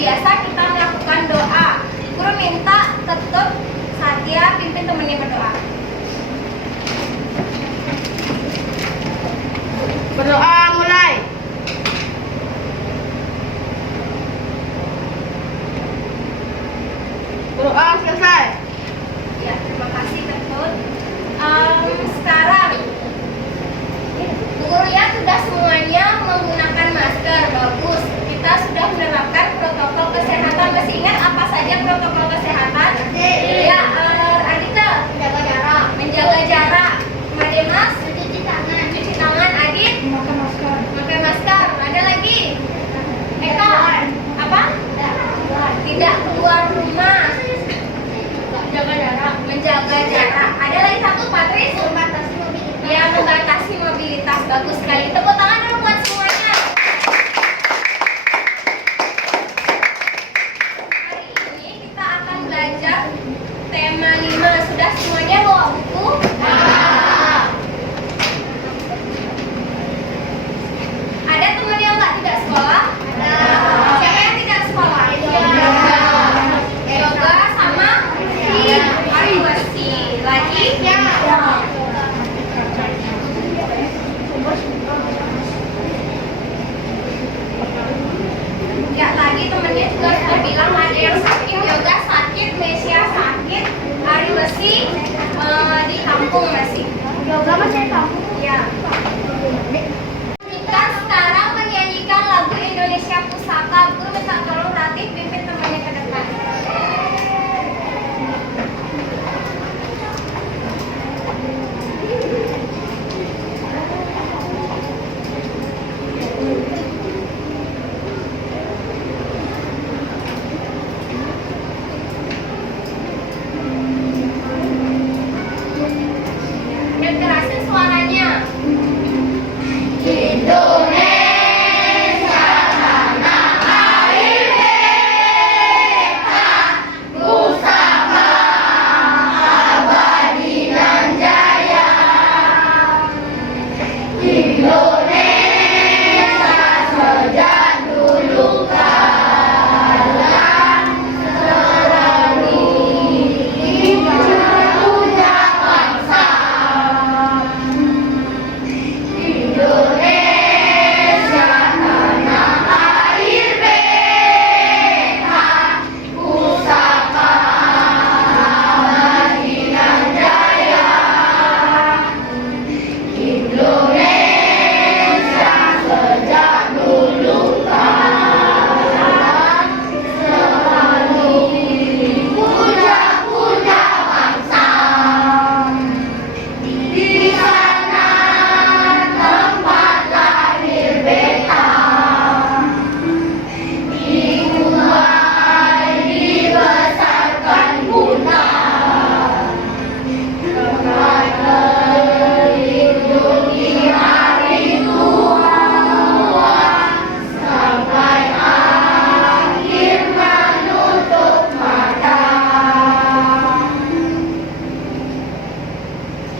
biasa kita melakukan doa. Guru minta tetap Satya pimpin temannya berdoa. Berdoa mulai. Berdoa selesai. Ya, terima kasih Ketut. Sekarang guru ya sudah semuanya menggunakan masker, bagus. Kita sudah menerapkan protokol kesehatan. Masih ingat apa saja protokol kesehatan? Ya, Adita menjaga jarak. Menjaga jarak. Mademas mencuci tangan. Cuci tangan. Adit memakai masker. Memakai masker. Ada lagi? Eka apa? Tidak keluar rumah. Menjaga jarak. Menjaga jarak. Ada lagi satu, Patris? Membatasi mobilitas. Ya, membatasi mobilitas. Bagus sekali. Tepuk tangan dulu buat semuanya. Hari ini kita akan belajar tema 5. Sudah semuanya bawa buku? Ada teman yang tidak sekolah? Siapa yang tidak sekolah? Yoga sama Ariwasi. Lagi? Ya, tadi temennya juga sudah bilang ada yang sakit. Yoga sakit, Mesia sakit, Ariwasi di kampung masih. Yoga masih di kampung? Ya. Kita sekarang menyanyikan lagu Indonesia Pusaka. Guru minta tolong Ratih pimpin temannya ke depan. Dan kerasin suaranya.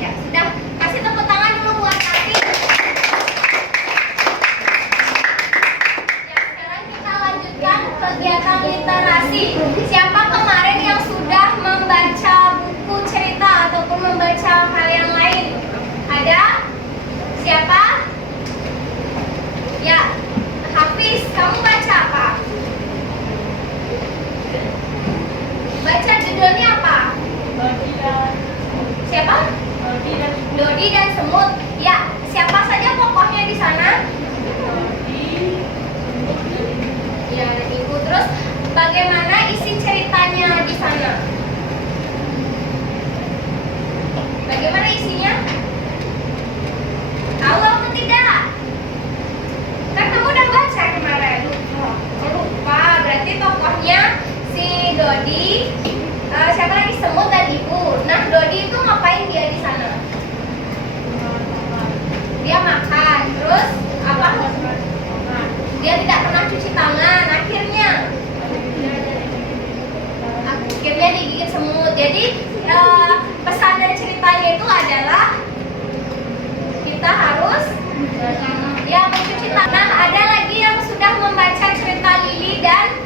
Ya, sudah. Kasih tepuk tangan dulu buat Ratih. Ya, sekarang kita lanjutkan kegiatan literasi. Siapa kemarin yang sudah membaca buku cerita ataupun membaca hal yang lain? Ada? Siapa? Ya, Hafiz, kamu baca apa? Baca judulnya apa? Siapa? Dodi dan Semut. Ya, siapa saja tokohnya di sana? Ya, ada Ibu. Terus bagaimana isi ceritanya di sana? Bagaimana isinya? Tahu atau tidak? Kan kamu udah baca kemarin. Lupa. Berarti tokohnya si Dodi. Siapa lagi? Semut dan Ibu. Nah, Dodi itu ngapain dia di sana? Dia makan. Terus apa? Dia tidak pernah cuci tangan. Akhirnya digigit semut. Jadi pesan dari ceritanya itu adalah kita harus ya mencuci tangan. Ada lagi yang sudah membaca cerita Lili dan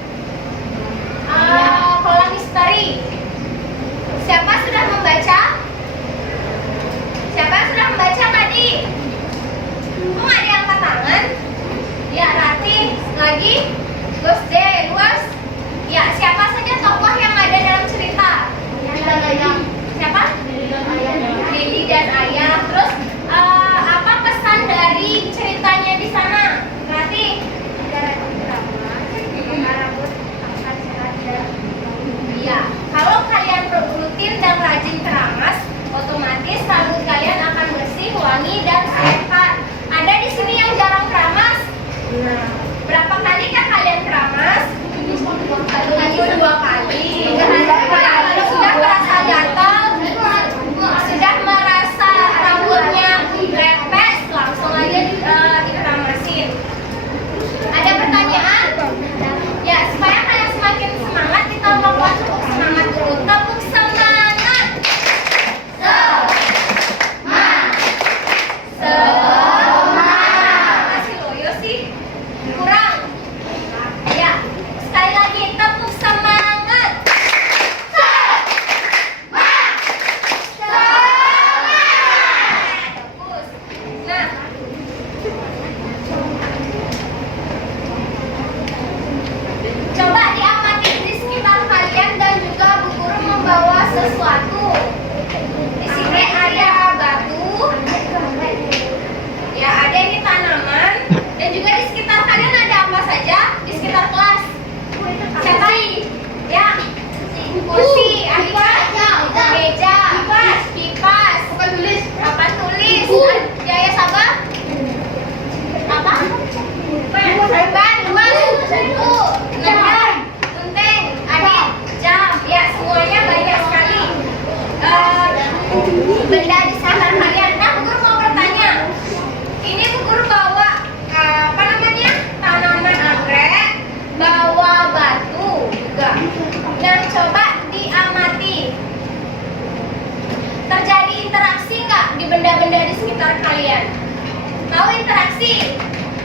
Mau interaksi?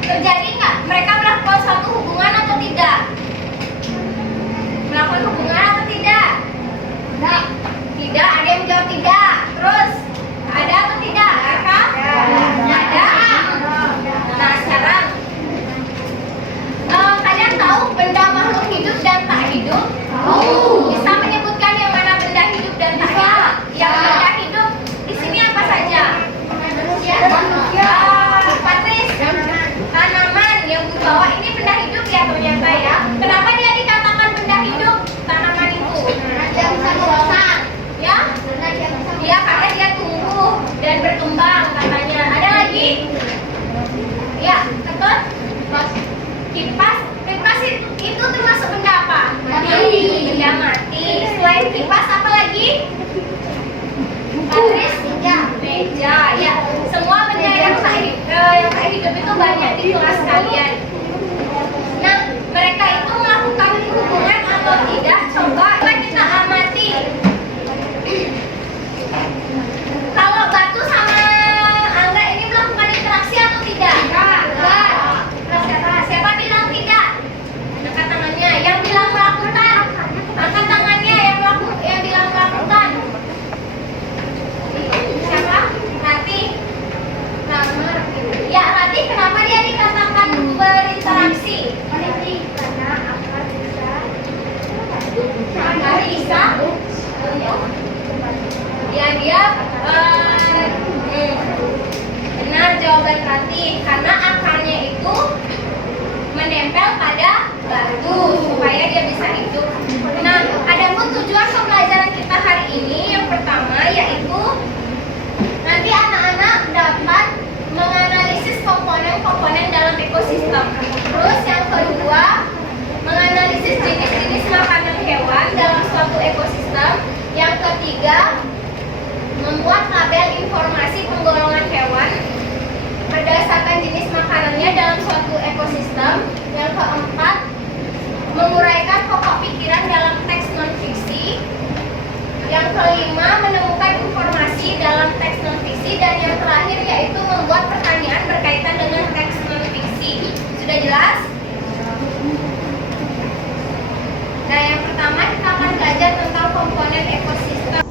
Terjadi nggak? Mereka melakukan suatu hubungan atau tidak? Melakukan hubungan atau tidak? Tidak. Tidak. Ada yang jawab tidak. Terus ada atau tidak? Mereka? Ada. Nah sekarang kalian tahu benda makhluk hidup dan tak hidup? Bisa menyebutkan yang mana benda hidup dan tak hidup? Yang benda hidup di sini apa saja? Patris, tanaman yang bawah ini benda hidup ya ternyata ya. Kenapa dia dikatakan benda hidup? Tanaman itu dia bisa berkembang, ya? Iya, karena dia tumbuh dan berkembang katanya. Ada lagi? Ya, betul. Kipas, kipas itu termasuk benda apa? Mati. Benda mati. Selain kipas apa lagi? Patris? Meja. Ya, semua benda yang tak hidup itu banyak di kelas kalian. Nah, mereka itu melakukan hubungan atau tidak? Coba kita amati. Kalau batu sama angga ini melakukan interaksi atau tidak? Enggak. Siapa bilang tidak? Angkat tangannya. Yang bilang melakukan? Angkat tangannya yang bilang melakukan. Siapa? Rati. Ya, Rati, kenapa dia dikatakan berinteraksi? Karena akar bisa. Ya, dia benar jawaban Rati. Karena akarnya itu menempel pada batu supaya dia bisa hidup. Nah, adapun tujuan pembelajaran kita hari ini yang pertama yaitu nanti anak-anak dapat menganalisis komponen-komponen dalam ekosistem. Terus yang kedua, menganalisis jenis-jenis makanan hewan dalam suatu ekosistem. Yang ketiga, membuat tabel informasi penggolongan hewan berdasarkan jenis makanannya dalam suatu ekosistem. Yang keempat, menguraikan pokok pikiran dalam teks non-fiksi. Yang kelima, menemukan informasi dalam teks non-fiksi. Dan yang terakhir yaitu membuat pertanyaan berkaitan dengan teks non-fiksi. Sudah jelas? Nah, yang pertama kita akan belajar tentang komponen ekosistem.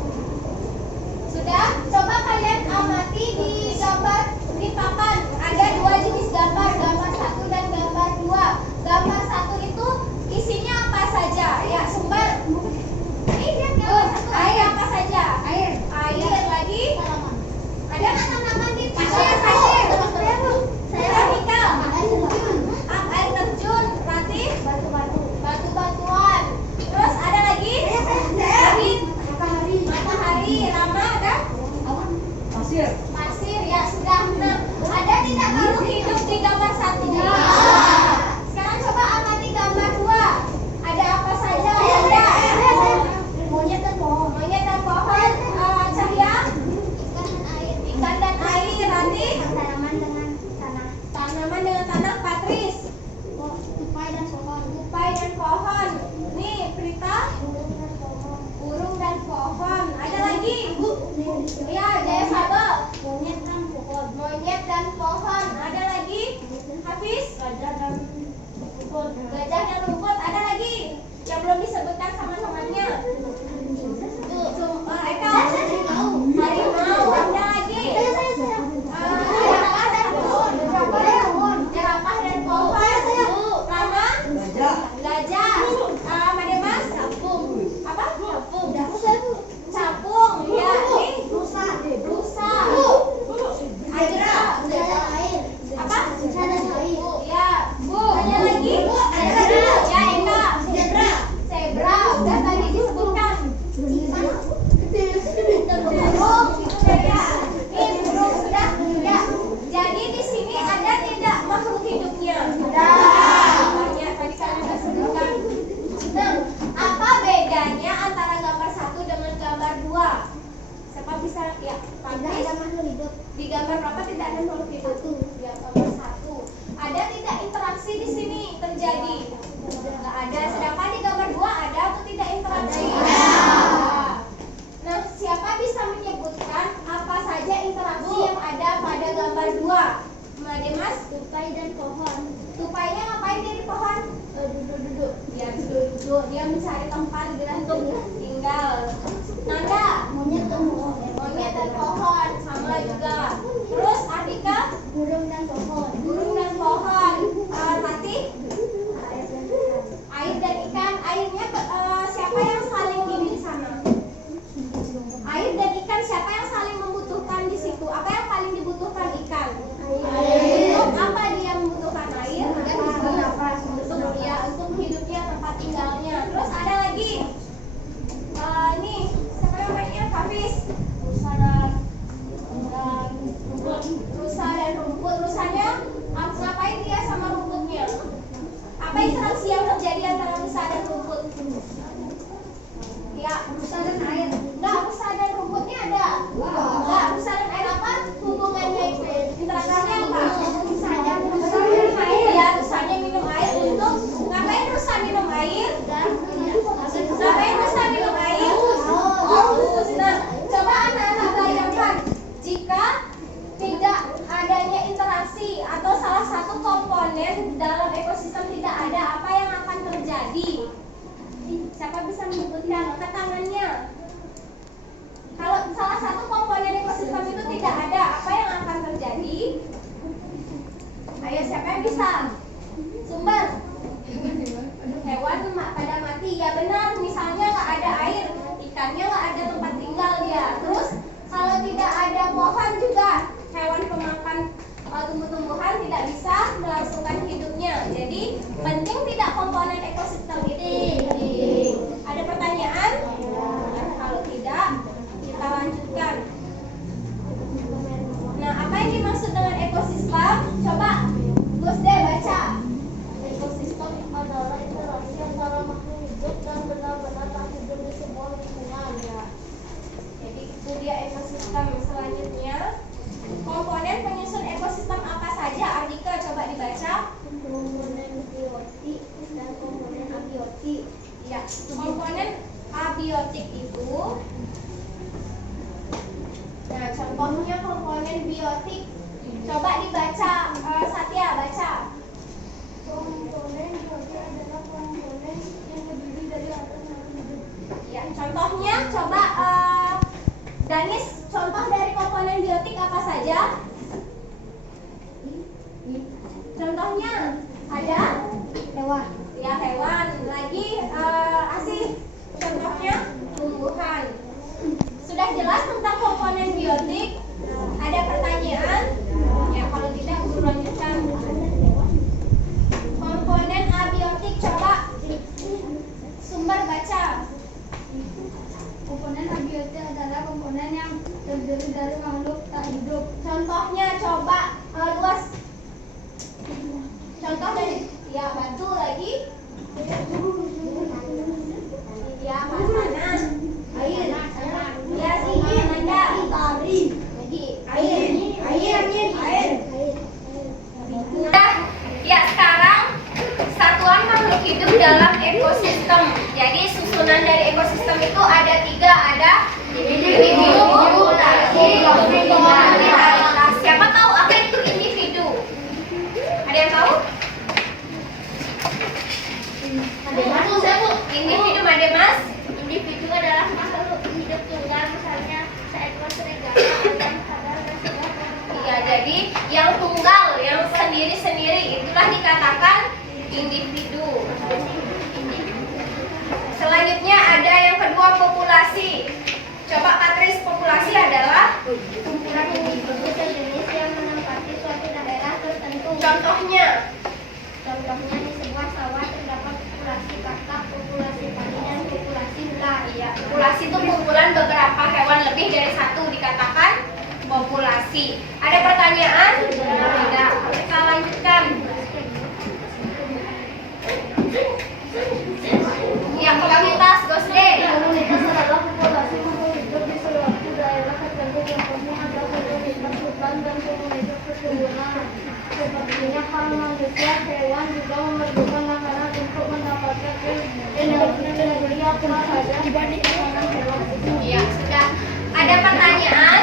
Sudah? Coba kalian amati di gambar di papan. Ada dua jenis gambar, gambar 1 dan gambar 2. Gambar 1 itu isinya apa saja? Ya, sumber. Ini dia gambar 1. Air apa saja? Air. Air lagi? Ada tanaman di pasir. Air terjun. Berarti batu-batuan. Terus ada lagi? Matahari. Lama ada? Pasir ya sudah. Nah, ada tidak makhluk hidup di gambar 1? Sekarang coba amati gambar 2. Ada apa saja? Ada monyet dan pohon. Cahaya? Ikan dan air. Nanti tanaman dengan tanah. Patris? Tupai dan pohon. Nih, Prita? Burung dan pohon. Ada lagi? Ya, Jaya Saba? Monyet dan pohon. Ada lagi? Hafiz? Gajah dan rumput. Ada lagi? Yang belum disebutkan sama temannya? Eka? Harimau. Ada lagi? Jerapah dan pohon. Rama? Gajah. Mademas? Apa? Capung. Ya, ini rusa. Ajra. Apa? Ya, Bu. Ada lagi? Ya, Eka. Zebra. Udah tadi disebutkan. Burung. Itu ya. Ini burung sudah. Ya. Jadi di sini ada tidak makhluk hidupnya? Ada. Banyak tadi kalian sudah sebutkan. Nah, apa bedanya antara gambar 1 dengan gambar 2? Siapa bisa? Ya, ada makhluk hidup. Di gambar berapa tidak ada makhluk hidup? Ya, gambar 1. Ada tidak interaksi di sini terjadi? Tidak ada. Sedangkan di gambar 2 ada atau tidak interaksi? Ada. Nah, siapa bisa menyebutkan apa saja interaksi yang ada pada gambar 2? mencari tempat untuk tinggal. Nanda, monyet dan pohon, sama juga. Terus Ardika, burung dan pohon. Tati, air dan ikan. Airnya siapa yang saling ini di sana? Air dan ikan siapa yang saling membutuhkan di situ? Apa yang paling dibutuhkan ikan? Air. Untuk apa dia membutuhkan air? Untuk hidupnya, tempat tinggalnya. Terus ada lagi. Ini siapa namanya? Hafiz. Rusa dan rumput. Rusanya ngapain dia sama rumputnya? Apa interaksi yang terjadi antara rusa dan rumput? Ya, rusa dan air. Enggak, rusa dan rumputnya ada. Enggak, rusa dan air apa hubungannya itu? Interaksinya apa? Rusanya minum air. Ya, rusanya minum air untuk ngapain rusa minum air? Ngapain rusa minum air? Nah, coba anak-anak bayangkan jika tidak adanya interaksi atau salah satu komponen dalam ekosistem tidak ada, apa yang akan terjadi? Siapa bisa menyebutkan angkat tangannya? Kalau salah satu komponen ekosistem itu tidak ada, apa yang akan terjadi? Ayo, siapa yang bisa? Sumber. Hewan pada mati. Ya benar, misalnya nggak ada air, ikannya nggak ada tempat tinggal dia. Terus kalau tidak ada pohon juga, hewan pemakan tumbuh-tumbuhan tidak bisa melangsungkan hidupnya. Jadi penting tidak komponen ekosistem itu? Ada pertanyaan? Kalau tidak, kita lanjutkan. Nah, apa yang dimaksud dengan ekosistem? Coba Gus De baca. Ekosistem adalah interaksi antara makhluk hidup dan benda-benda tak hidup di sebuah lingkungan. Ya. Jadi itu dia ekosistem. Selanjutnya, komponen penyusun ekosistem apa saja? Ardika, coba dibaca. Komponen biotik dan komponen abiotik. Ya, komponen abiotik itu. Nah, contohnya komponen biotik. Coba dibaca, Satya baca. Komponen biotik adalah komponen yang terdiri dari atom yang hidup. Ya, contohnya coba Danis, contoh dari komponen biotik apa saja? Contohnya ada Hewan. ya hewan, lagi Asih, contohnya tumbuhan. Sudah jelas tentang komponen biotik? Ada pertanyaan? Ya, kalau tidak guru lanjutkan. Komponen abiotik, coba sumber baca. Komponen abiotik adalah komponen yang terdiri dari makhluk tak hidup. Contohnya coba luas. Contoh dari ya batu lagi. Ya makanan. Air. Ya sini Nanda. Tari. Lagi air. Nah, ya sekarang satuan makhluk hidup dalam ekosistem. Jadi susunan dari ekosistem itu ada 3, ada individu, populasi, komunitas. Siapa tahu apa itu individu? Ada yang tahu? Individu, Mas. Individu adalah makhluk hidup tunggal, misalnya seekor serigala, ayam, kadal, dan sebagainya. Iya, jadi yang tunggal, yang sendiri-sendiri itulah dikatakan individu. Selanjutnya ada yang kedua, populasi. Coba Patris, populasi adalah Kumpulan individu sejenis yang menempati suatu daerah tertentu. contohnya. Contohnya di sebuah sawah terdapat populasi kakak, populasi padi, dan populasi ular. Iya, populasi itu kumpulan beberapa hewan lebih dari satu dikatakan populasi. Ada pertanyaan? Tidak. Kita lanjutkan. Ya, komunitas Gosde. Komunitas adalah populasi makhluk hidup di suatu daerah tertentu. Contohnya ada komunitas hutan dan komunitas perkebunan. Sepertinya hal manusia, hewan juga memerlukan makanan untuk mendapatkan energi apa saja dibanding makanan hewan. Ya, sudah. Ada pertanyaan?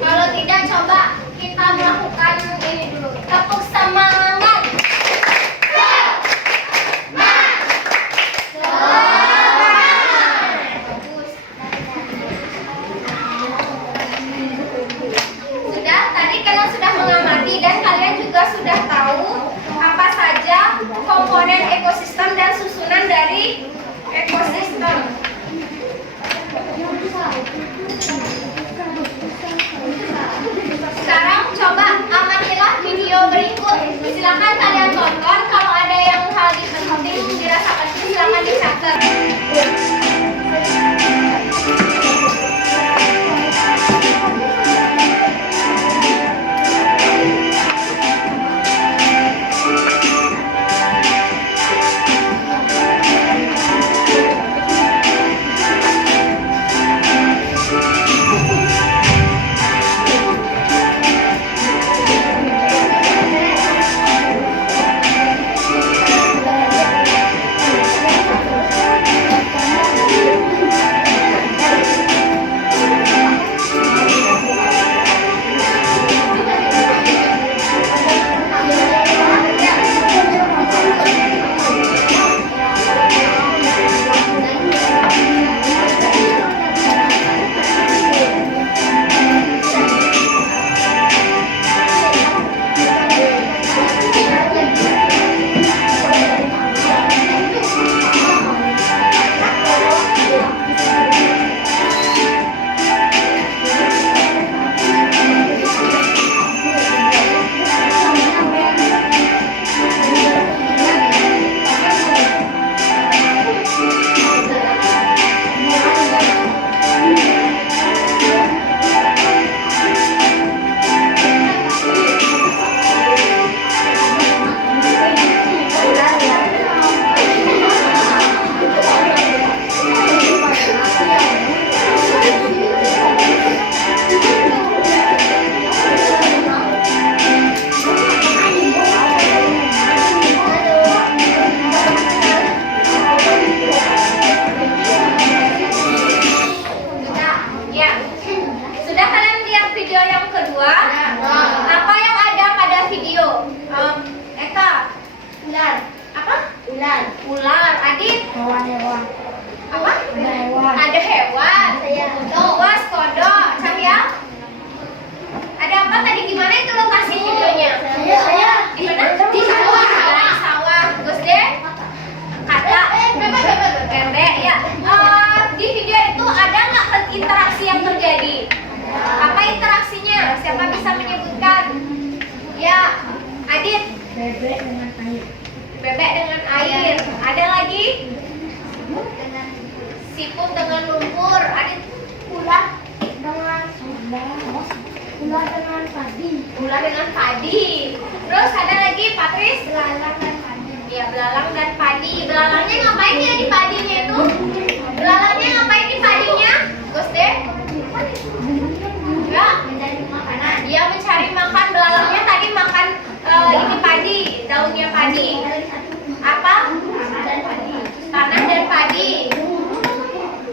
Kalau tidak, coba kita melakukan ini dulu. Tepuk semangat. Ular. Adit? Hewan. Apa? Ada hewan. Ada hewan. Luas, kodok. Cahya? Ada apa tadi? Gimana itu lokasi videonya? Di mana? Di sawah. Di sawah. Terus deh? Kata. Bebek. Ya. Di video itu ada nggak interaksi yang terjadi? Apa interaksinya? Siapa bisa menyebutkan? Ya. Adit? Bebek dengan air. Bebek dengan air. Ada lagi? Siput dengan lumpur. Adit? Ular dengan padi. Ular dengan padi. Terus ada lagi, Patris? Belalang dan padi. Ya, belalang dan padi. Belalangnya ngapain ya di padinya itu? Belalangnya ngapain di padinya? Gus deh? Ya, Mencari makanan. dia mencari makan. Belalangnya tadi makan ini padi, daunnya padi. Apa? Tanah dan padi.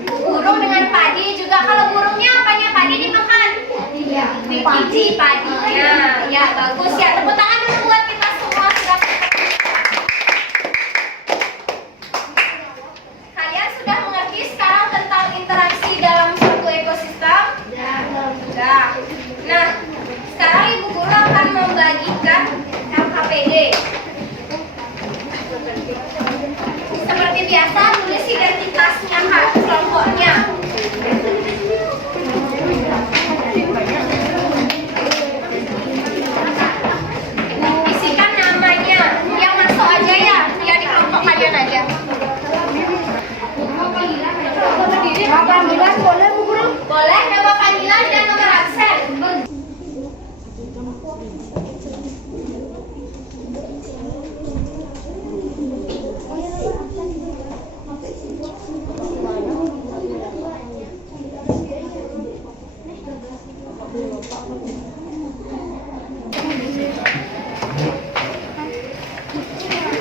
Burung dengan padi juga. Kalau burungnya apanya padi dimakan? Iya. Biji padinya. Ya, bagus ya. Tepuk tangan dulu buat kita semua sudah. Kalian sudah mengerti sekarang tentang interaksi dalam suatu ekosistem? Sudah. Nah, sekarang Ibu Guru akan membagikan LKPD. Seperti biasa, tulis identitasnya Kak, kelompoknya. Isikan namanya. Yang masuk aja ya, yang di kelompok kalian aja. Nama panggilan boleh Bu Guru? Boleh nama panggilan dan nomor absen.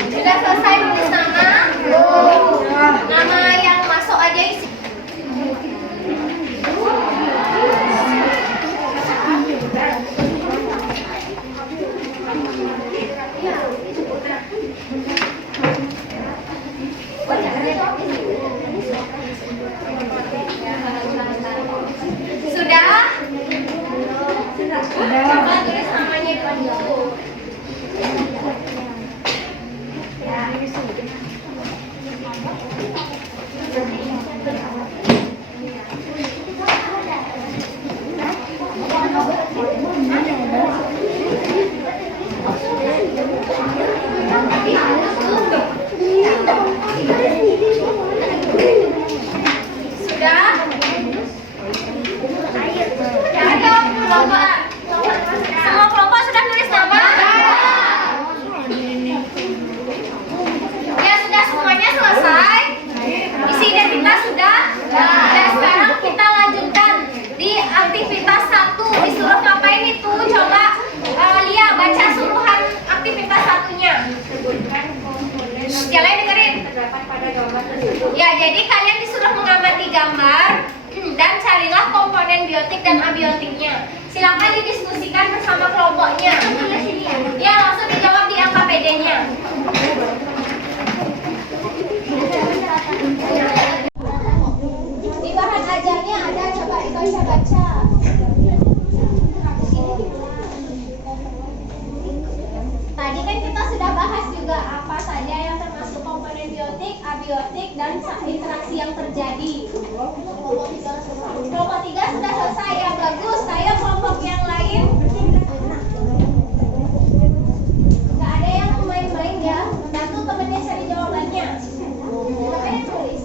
Sudah selesai nulis nama? Nama yang masuk aja isi. Sudah? Coba tulis namanya dulu. Sudah? Jangan dong, kelompokan. Semua kelompok sudah nulis nama? Ya sudah, semuanya selesai. Isi identitas sudah. Dan sekarang kita lanjutkan di aktivitas 1. Disuruh ngapain itu? Coba Lia baca suruhan aktivitas satunya. Jalan dengerin. Ya, jadi kalian disuruh mengamati gambar dan carilah komponen biotik dan abiotiknya. Silakan didiskusikan bersama kelompoknya. Ya, langsung dijawab di LKPD-nya. Di bahan ajarnya ada, coba dibaca-baca. Tadi kan kita sudah bahas juga apa saja yang termasuk komponen biotik, abiotik, dan interaksi yang terjadi. Kelompok 3 sudah selesai, ya bagus. Saya kelompok yang lain. Gak ada yang main-main ya. Bantu temennya cari jawabannya. Siapa yang tulis?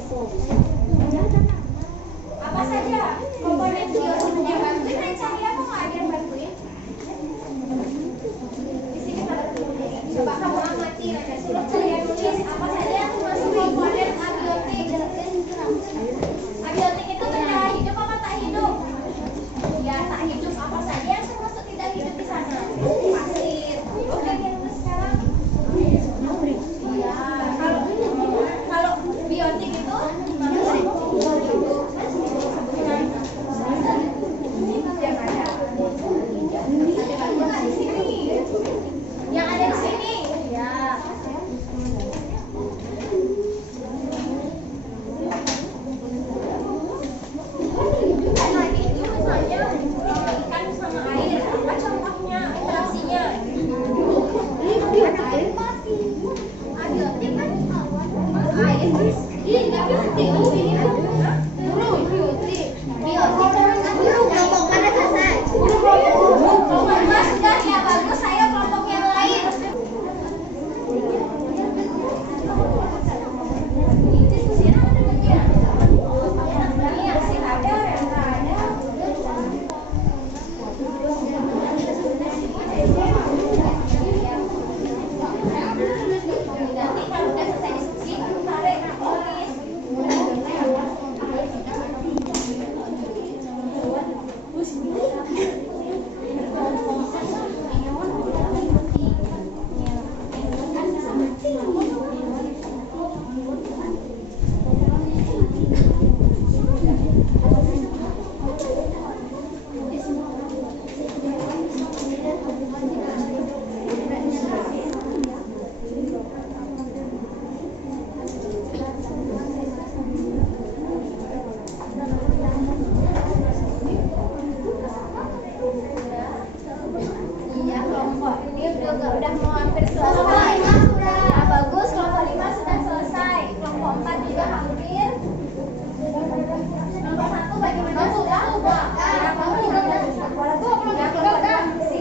Apa saja komponen biotiknya? Bantuin aja ya, kok gak ada yang bantuin? Di sini pada coba kamu amati, suruh kalian tulis apa saja yang termasuk komponen abiotik. Abiotik itu benda hidup apa tak hidup? Ya tak hidup. Apa saja yang Kelompok 5 sudah ya, bagus. Ayo kelompok yang lain. Nanti kalau udah selesai diskusi, tarik tulis. Iya, kelompok ini udah mau hampir selesai. Nah, bagus, kelompok 5 sudah selesai. Kelompok 4 juga hampir. Kelompok 1 bagaimana? Sudah? Ya, kelompok 3 udah.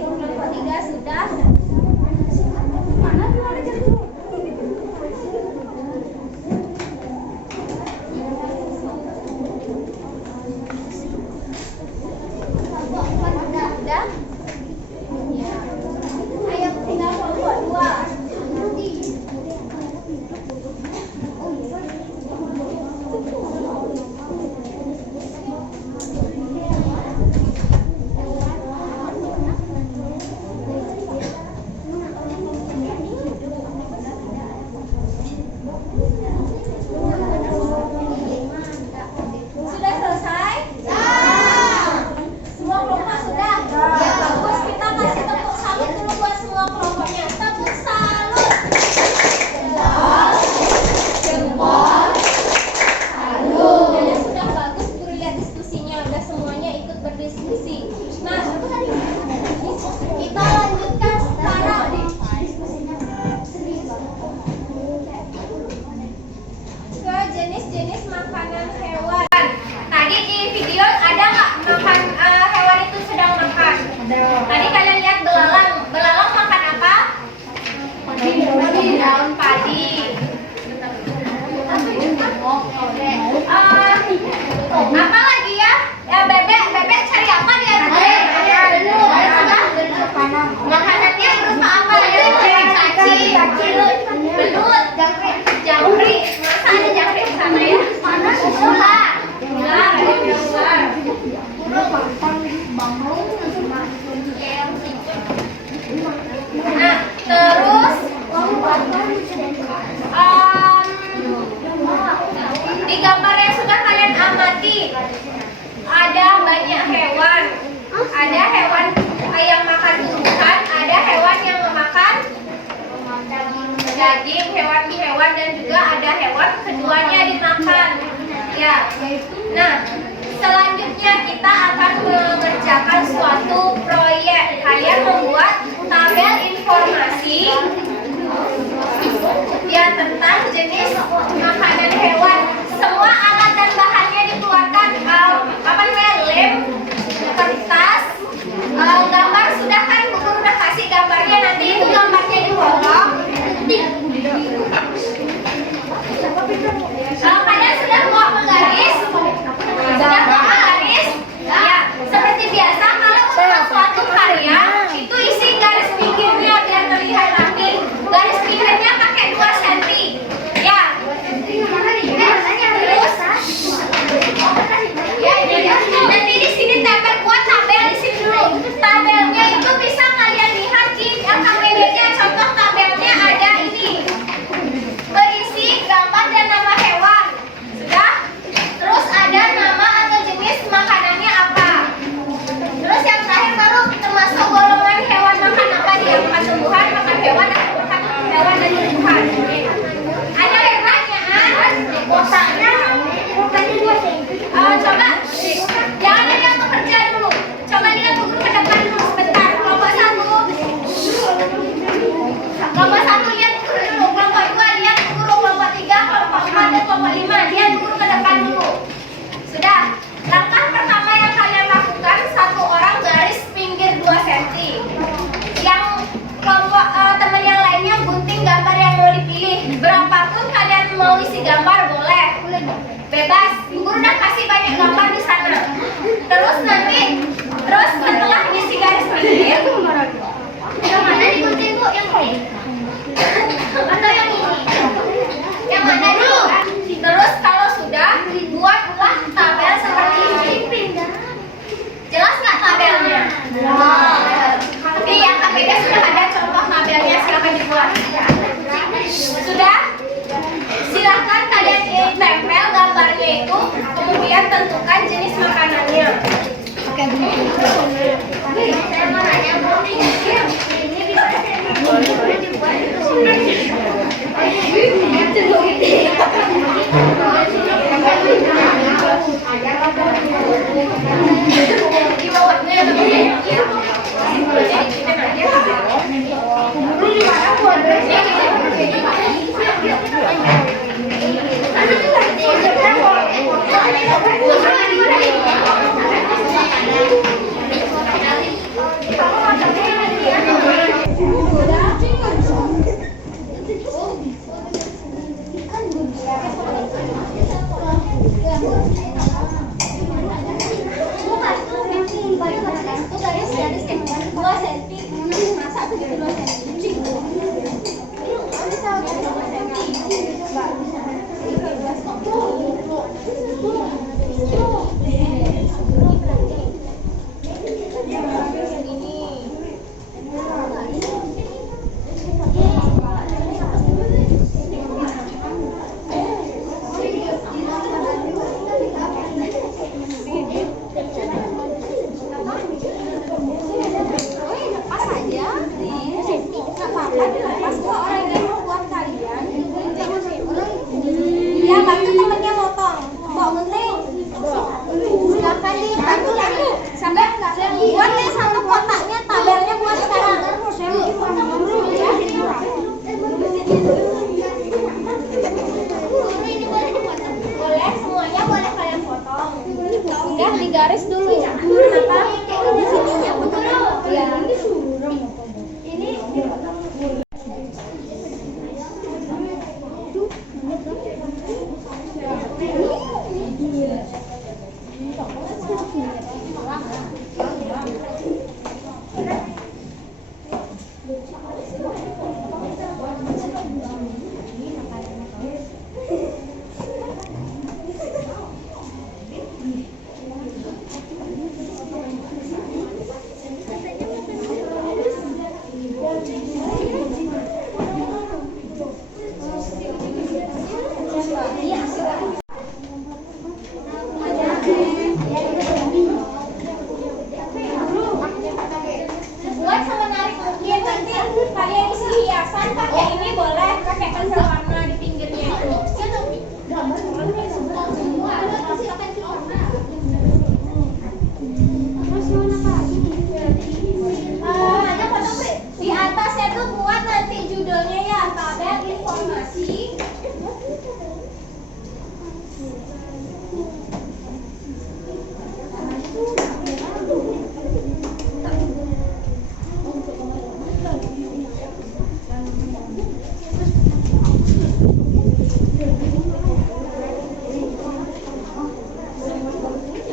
Kelompok 3 sudah. Mana tuh ada jadi? Kelompok 4 udah. Ya. Ayo tinggal kelompok 2. Sudah selesai? Semua kelompok sudah? Ya, bagus. Kita kasih tepuk salut dulu buat semua kelompoknya. Tepuk salut. Jempol. Salut. Ya, sudah bagus. Guru lihat diskusinya. Udah semuanya ikut berdiskusi. Nah, kita lanjutkan sekarang. Ke jenis-jenis makanan hewan. Tadi di video ada nggak makan hewan itu sedang makan? Tadi kalian lihat belalang. Belalang makan apa? Daun padi. Apa lagi ya? Ya bebek cari apa dia? Makanannya berupa apa ya? Cacing, belut, jangkrik. Masa ada jangkrik di sana ya? Ular, ada ular. Nah, terus di gambar yang sudah kalian amati ada banyak hewan. Ada hewan yang makan tumbuhan, ada hewan yang memakan daging, hewan dan juga ada hewan keduanya dimakan. Ya. Nah, selanjutnya kita akan mengerjakan suatu proyek. Kalian membuat tabel informasi ya tentang jenis makanan hewan. Semua alat dan bahannya dikeluarkan. Lem, kertas, gambar sudah kan Bu Guru udah kasih gambarnya. Nanti itu gambarnya dipotong. Kalian sudah mau menggaris? Sudah mau menggaris? Ya, seperti biasa kalau untuk suatu karya itu isi garis pinggirnya biar terlihat rapi. Garis pinggirnya pakai 2 cm. Ya, Yang mana digunting Bu? Yang ini? Atau yang ini? Yang mana dulu? Terus kalau sudah, buatlah tabel seperti ini. Jelas nggak tabelnya? Tapi yang KPK sudah ada contoh tabelnya, silakan dibuat. Sudah? Silakan kalian tempel gambarnya itu, kemudian tentukan jenis makanannya. Oke, saya mau nanya Bu, ini bisa di bawahnya buat nih satu kotaknya, tabelnya buat sekarang. Boleh, semuanya boleh kalian potong. Udah digaris dulu. Apa? Di sininya potong. Ya. Ini dipotong. Buat semenarik mungkin nanti kalian isi hiasan pakai ini boleh, pakai pensel warna di pinggirnya itu. Di atasnya tuh buat nanti judulnya ya, tabel informasi.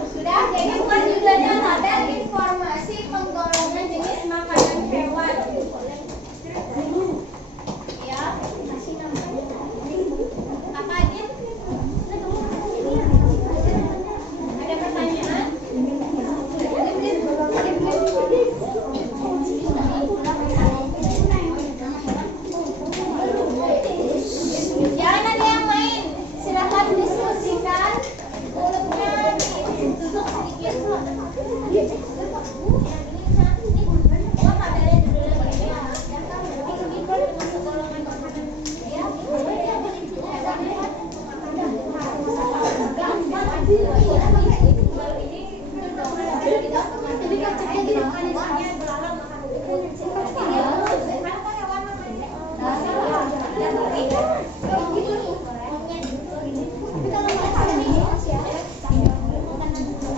Sudah, jadi buat judulnya tabel informasi penggolongan jenis makanan hewan. Ya, kasih namanya. Apa aja? Ada pertanyaan? Jangan ada yang main. Silakan diskusikan. Mulutnya ditutup sedikit.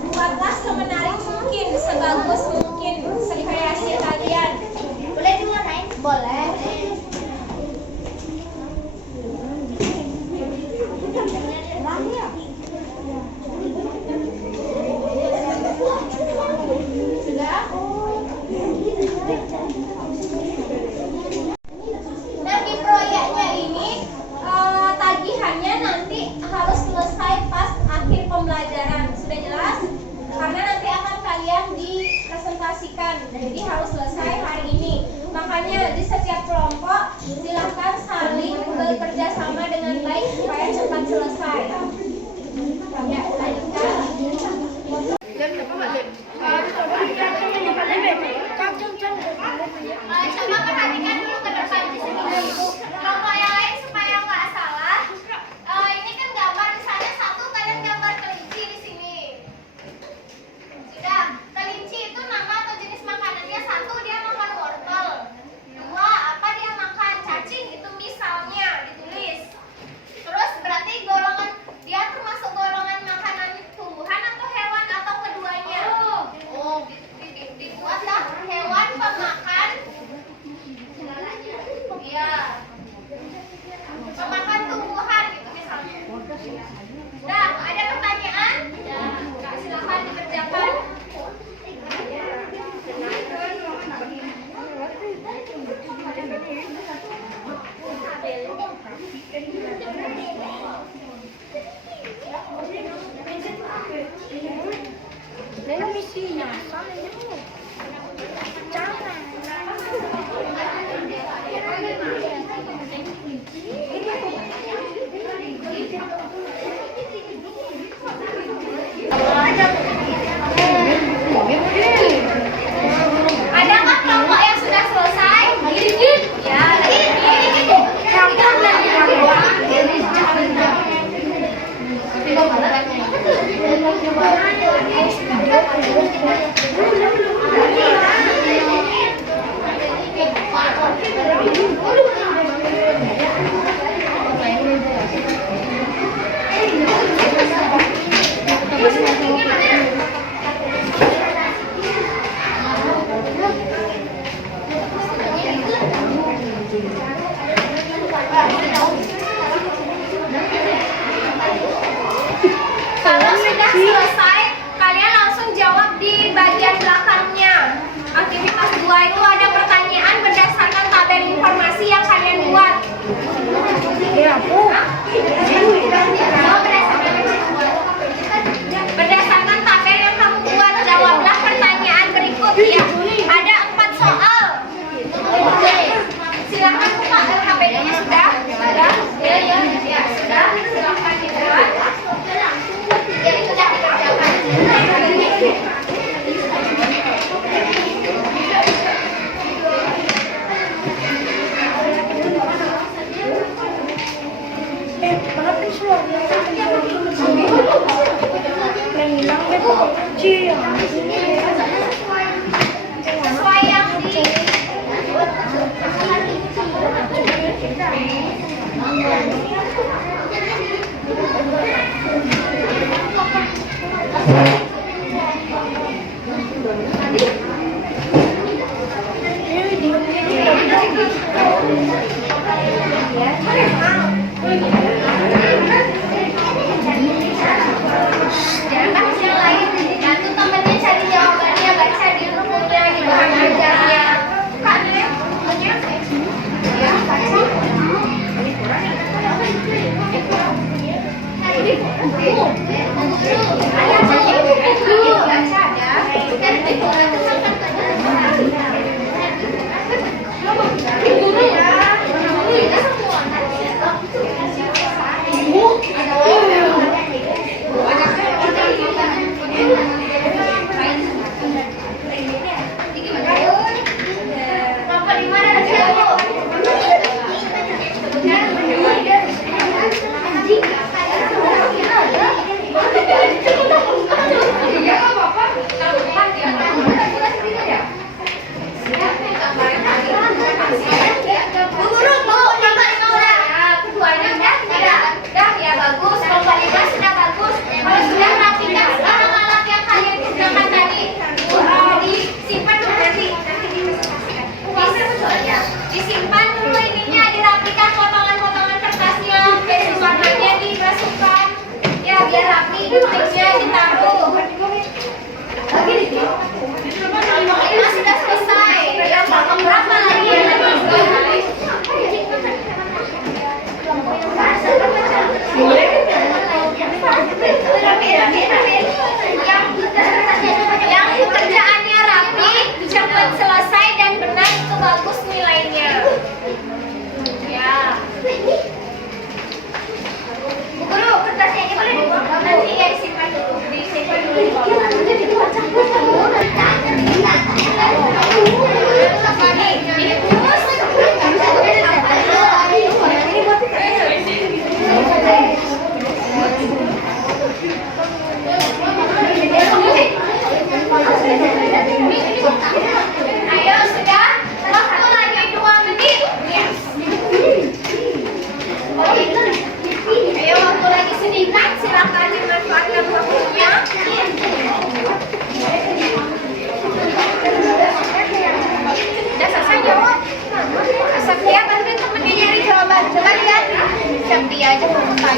Buatlah semenarik mungkin, sebagus mungkin, sekreasi kalian. Boleh diwarnain? Boleh. Jadi harus selesai hari ini. Makanya di setiap kelompok silakan saling bekerja sama dengan baik supaya cepat selesai. Ya, lanjutkan. Coba perhatikan dulu ke depan di sini. Kelompok yang lain supaya nggak salah. Ini kan gambar misalnya satu, kalian gambar kelinci di sini. Sudah, kelinci itu nama atau jenis makanannya. Satu, dia makan wortel. Dua, apa dia makan? Cacing, itu misalnya ditulis. Terus berarti golongan dia termasuk golongan makanan tumbuhan atau hewan atau keduanya? Dibuatlah hewan pemakan. Iya. Pemakan tumbuhan gitu misalnya. Nah, ada pertanyaan? Silakan dikerjakan. Ada nggak kelompok yang sudah selesai? Ya, kalau sudah selesai, kalian langsung jawab di bagian belakangnya. Aktivitas 2 itu ada pertanyaan berdasarkan tabel informasi yang kalian buat. Berdasarkan tabel yang kamu buat, jawablah pertanyaan berikut ya. Ada 4 soal. Silakan buka LKPD-nya sudah? Sudah? Ya, sudah. Silakan dibuat. Ya, sudah dikerjakan. Sesuai yang di jangan bahas yang lain. Nanti temennya cari jawabannya, baca di bukunya, di bahan ajarnya. Buka dulu ya bukunya. Ya, baca. Baca ada. Disimpan dulu ininya, dirapikan potongan-potongan kertasnya, besi warnanya dimasukkan, ya biar rapi, guntingnya ditaruh. Ini sudah selesai. Yang berapa lagi? Yang pekerjaannya rapi, cepat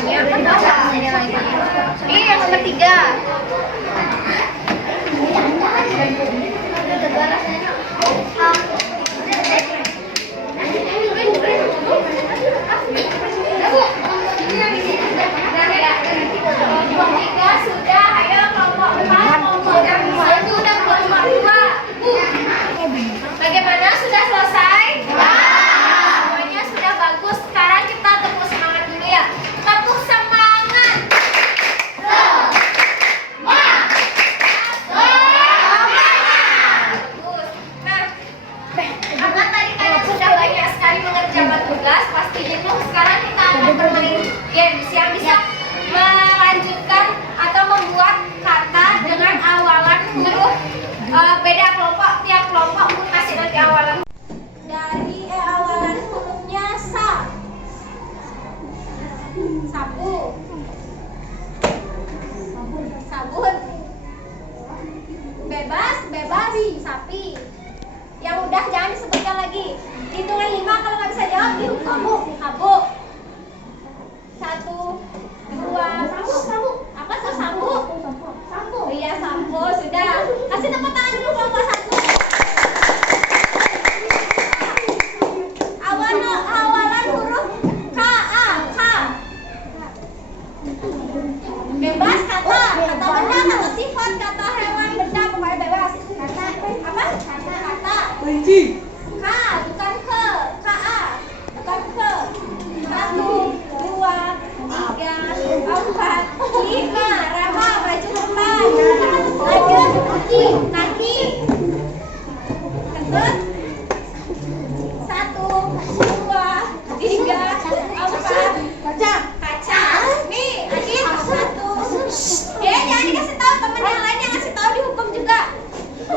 banyak kan bisa ada lagi. Ini yang nomor 3. Kelompok 3 sudah, ayo kelompok 4, kelompok 1 dan kelompok 2. Bagaimana, sudah selesai? Semuanya sudah bagus. Sekarang kita tepuk semangat dulu ya. Tepuk semangat. Bagus. Nah, karena tadi kalian sudah banyak sekali mengerjakan tugas, pasti jenuh. Sekarang kita akan bermain games yang bisa melanjutkan atau membuat kata dengan awalan huruf beda kelompok. Tiap kelompok aku kasih nanti awalan dari awalan hurufnya sa. Sapu, sabun, bebas, bebas, sapi. Yang udah jangan disebutkan lagi. Hitungan 5 kalau nggak bisa jawab dihukum habuk. 1, 2, sapu. Apa tuh sapu? Sapu. Iya, sapu. Sudah. Kasih tepuk tangan dulu kelompok 1. Awalan huruf K, A, K. Bebas kata benda, kata sifat, kata hewan, benda, pokoknya bebas. Kata apa? Kata. Benci. K, bukan ke. K, A. Bukan ke. 1, 2, 3, 4, 5. Rama, baju depan. Lanjut, kaki. Kentut. 1, 2, 3, 4. Kaca. Nih, Adit 1. Jangan dikasih tahu, teman yang lain yang ngasih tahu dihukum juga. 1,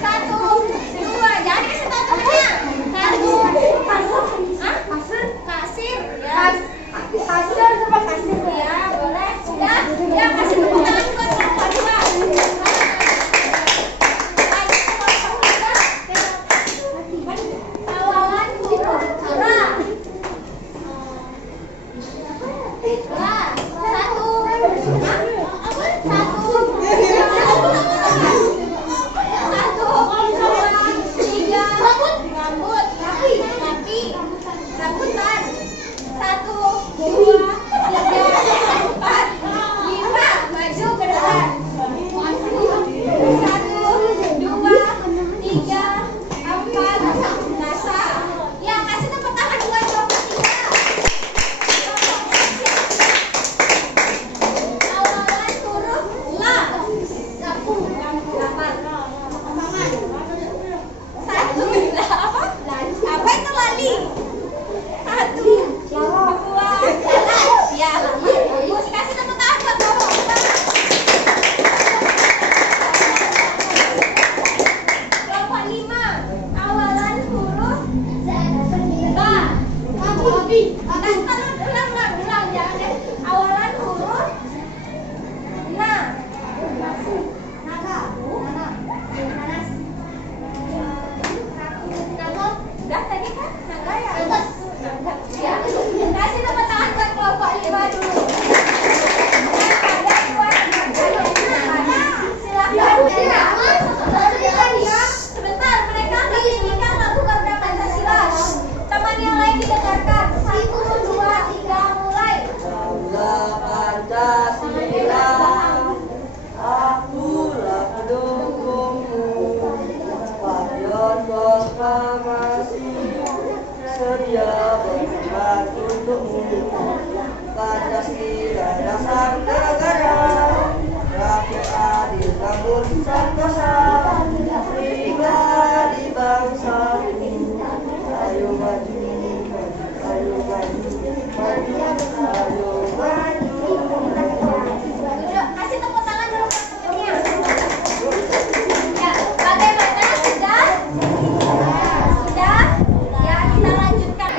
2. Jangan dikasih tahu temannya. 1. Hah? Kasir. Ya. Ya, boleh. Sudah. Ya, kasih tepuk tangan buat kelompok 2. Awalan huruf ra. Rambutan. 1, 2, 3, 4, 5. Maju ke depan. 1, 2, 3, 4. Nasa. Ya, kasih tepuk tangan buat kelompok 3. Awalan huruf la. Apa itu lali? 1, 2, ya, bagus. Kasih tepuk tangan buat kelompok 4. Kelompok 5. Awalan huruf ba. Ulang, jangan deh. Awalan huruf na. Udah tadi kan? Naga ya? Ya. Kasih tepuk tangan buat kelompok 5 dulu. Silakan. Sebentar, mereka akan menyanyikan lagu Garuda Pancasila. Teman yang lain didengarkan. 1, 2, 3, mulai. Garuda Pancasila, akulah pendukungmu. Patriot proklamasi, sedia berkorban untukmu. Pancasila dasar negara, rakyat adil namun santosa, pribadi bangsa. Ayo maju, ayo maju, ayo maju. Kasih tepuk tangan dulu buat temennya. Ya, bagaimana? Sudah? Sudah? Ya, kita lanjutkan.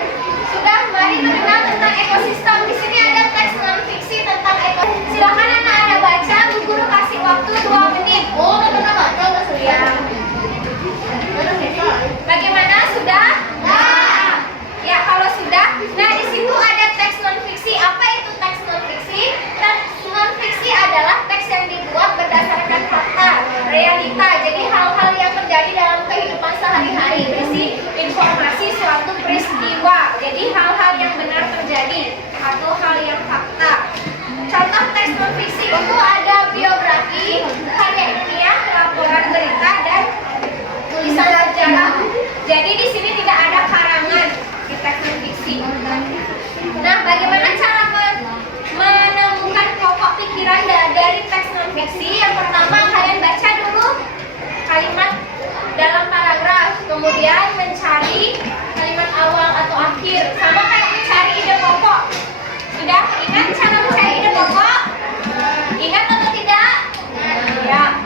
kalian mencari kalimat awal atau akhir, sama kayak mencari ide pokok. Sudah ingat cara mencari ide pokok? Ingat atau tidak? Ya.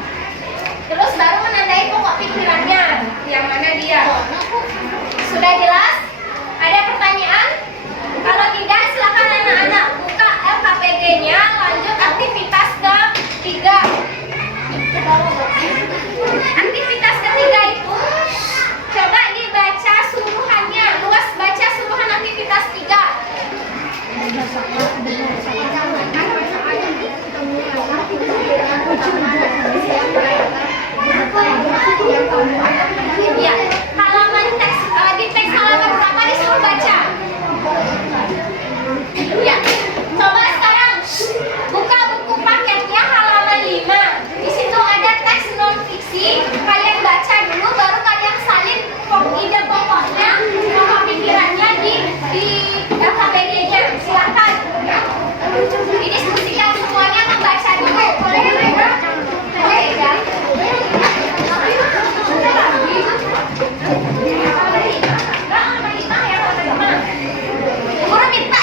Terus baru menandai pokok pikirannya. Yang mana dia? Sudah jelas? Ada pertanyaan? Kalau tidak, silakan anak-anak buka LKPG-nya, lanjut aktivitas ketiga. Aktivitas ketiga itu coba dibaca suruhannya, luas baca suruhan aktivitas 3. Ya, halaman teks di teks halaman berapa disuruh baca? Ya, coba sekarang buka buku paketnya halaman 5. Di situ ada teks non fiksi. Kalian baca dulu, baru kalian salin ide pokoknya, pokok pikirannya di LKPG-nya. Silakan. Ini diskusikan semuanya membaca dulu. Boleh ya? Guru minta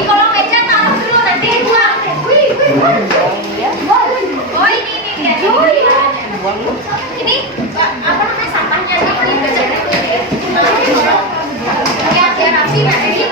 Di kolong meja taruh dulu nanti buang. Oh ini ya. Ini apa namanya sampahnya nih? Ini ya biar rapi, Mbak.